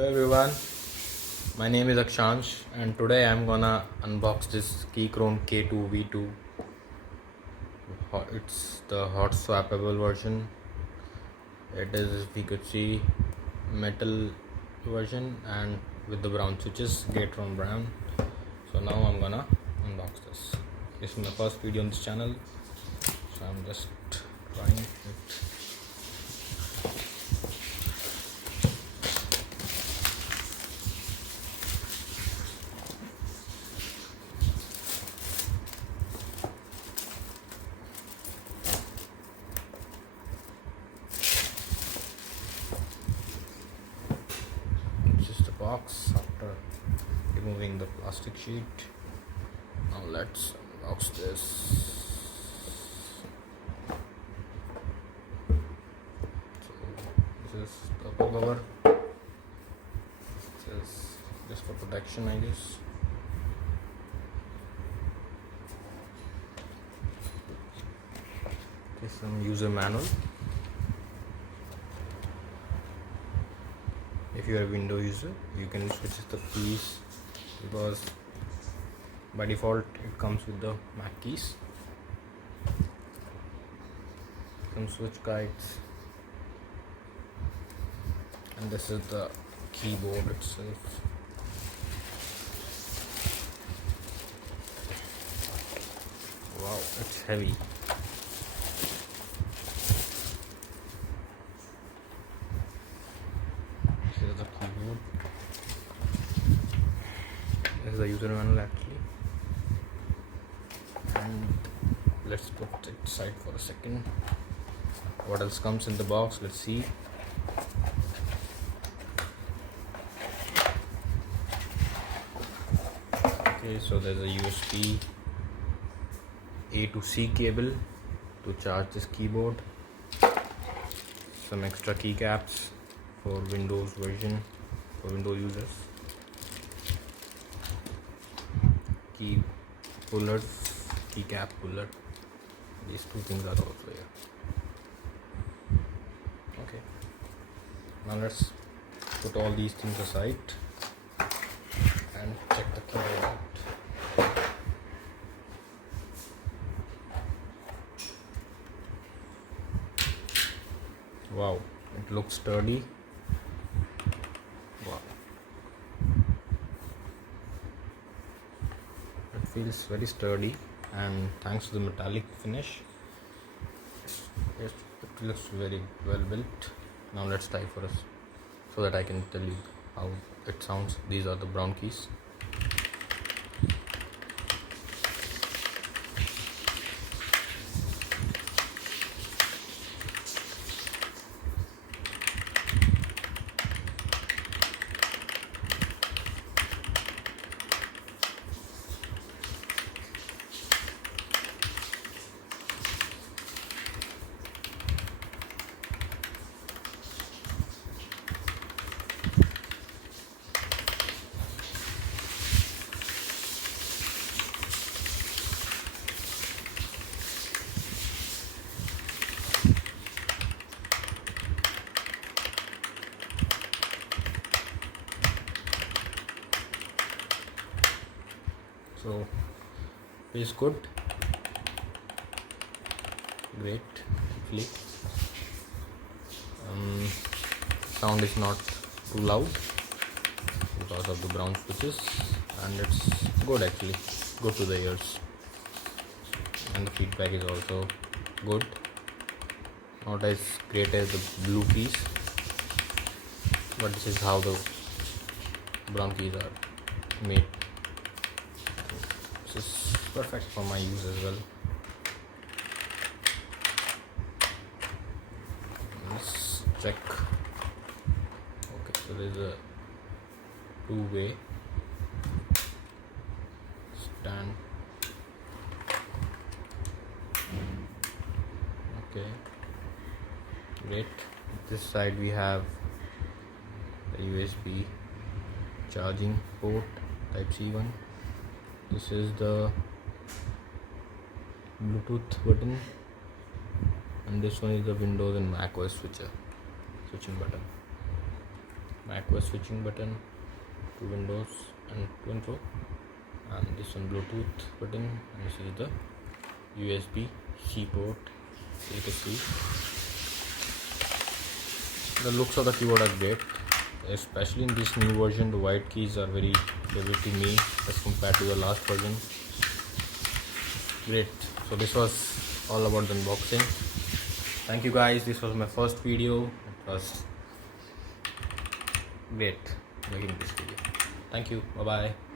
Hello everyone, my name is Akshansh and today I'm gonna unbox this Keychron K2v2. It's the hot swappable version. It is, if you could see, metal version and with the brown switches, Keychron brown. So now I'm gonna unbox this. This is my first video on this channel, so I'm just trying it. Box after removing the plastic sheet. Now let's unbox this. So this is the upper cover. It says just for protection, I guess. Okay, some user manual. If you are a window user, you can switch the keys because by default it comes with the Mac keys. Some switch guides, and this is the keyboard itself. Wow, it's heavy. This is the keyboard. This is the user manual actually. And let's put it aside for a second. What else comes in the box? Let's see. Okay, so there's a USB A to C cable to charge this keyboard. Some extra keycaps for Windows version, for Windows users. Key pullers, keycap puller. These two things are also here. Okay. Now let's put all these things aside and check the keyboard out. Wow, it looks sturdy. Wow. It feels very sturdy, and thanks to the metallic finish, it looks very well built. Now let's try for us so that I can tell you how it sounds. These are the brown keys. So feels good, great. Actually, sound is not too loud because of the brown switches, and it's good actually, good to the ears, and the feedback is also good. Not as great as the blue keys, but this is how the brown keys are made. This is perfect for my use as well. Let's check. Okay, so there's a two-way stand. Okay, great. This side we have the USB charging port, type C one. This is the Bluetooth button, and this one is the Windows and Mac OS switching button. macOS switching button, 2 windows and 2 intro, and this one Bluetooth button, and this is the USB-C port, A-C. The looks of the keyboard are great, especially in this new version. The white keys are very favorite to me as compared to the last version. Great. So this was all about the unboxing. Thank you guys, this was my first video. It was great making this video. Thank you, bye bye.